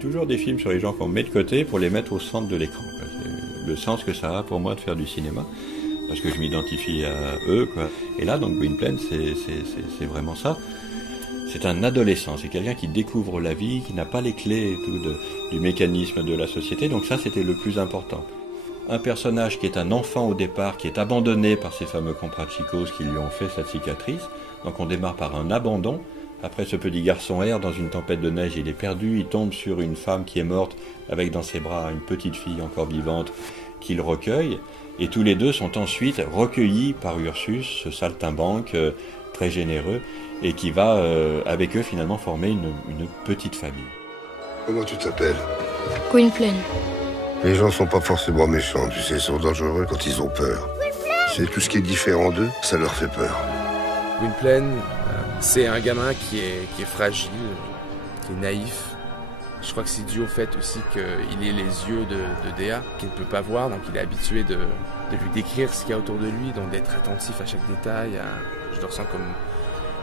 toujours des films sur les gens qu'on met de côté pour les mettre au centre de l'écran. C'est le sens que ça a pour moi de faire du cinéma, parce que je m'identifie à eux, quoi. Et là, donc, Gwynplaine, c'est vraiment ça. C'est un adolescent, c'est quelqu'un qui découvre la vie, qui n'a pas les clés et tout du mécanisme de la société, donc ça, c'était le plus important. Un personnage qui est un enfant au départ, qui est abandonné par ces fameux comprachicos qui lui ont fait cette cicatrice. Donc on démarre par un abandon. Après, ce petit garçon erre dans une tempête de neige, il est perdu, il tombe sur une femme qui est morte, avec dans ses bras une petite fille encore vivante qu'il recueille. Et tous les deux sont ensuite recueillis par Ursus, ce saltimbanque très généreux, et qui va, avec eux, finalement former une petite famille. Comment tu t'appelles? Gwynplaine. Les gens sont pas forcément méchants, tu sais, ils sont dangereux quand ils ont peur. C'est tout ce qui est différent d'eux, ça leur fait peur. Gwynplaine, c'est un gamin qui est fragile, qui est naïf. Je crois que c'est dû au fait aussi qu'il ait les yeux de Dea, qu'il ne peut pas voir, donc il est habitué de lui décrire ce qu'il y a autour de lui, donc d'être attentif à chaque détail. Je le ressens comme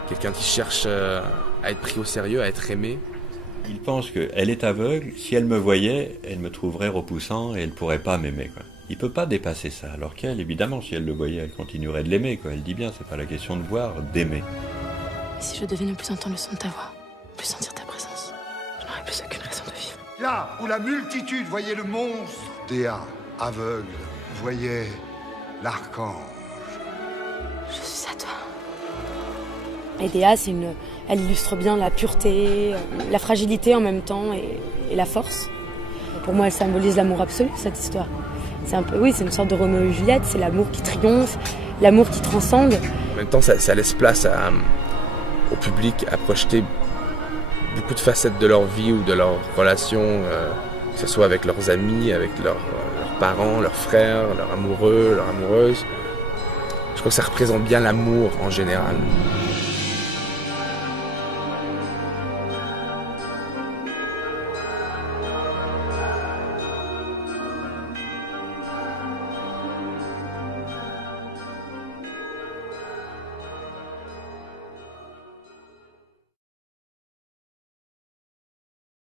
quelqu'un qui cherche à être pris au sérieux, à être aimé. Il pense qu'elle est aveugle, si elle me voyait, elle me trouverait repoussant et elle pourrait pas m'aimer, quoi. Il peut pas dépasser ça, alors qu'elle, évidemment, si elle le voyait, elle continuerait de l'aimer, quoi. Elle dit bien, c'est pas la question de voir, d'aimer. Et si je devais ne plus entendre le son de ta voix, plus sentir ta présence, je n'aurais plus aucune raison de vivre. Là où la multitude voyait le monstre, Dea, aveugle, voyait l'archange. Je suis à toi. Et Dea, elle illustre bien la pureté, la fragilité en même temps et la force. Pour moi, elle symbolise l'amour absolu, cette histoire. C'est un peu, oui, c'est une sorte de Roméo et Juliette, c'est l'amour qui triomphe, l'amour qui transcende. En même temps, ça laisse place au public à projeter beaucoup de facettes de leur vie ou de leurs relations, que ce soit avec leurs amis, avec leurs parents, leurs frères, leurs amoureux, leurs amoureuses. Je crois que ça représente bien l'amour en général.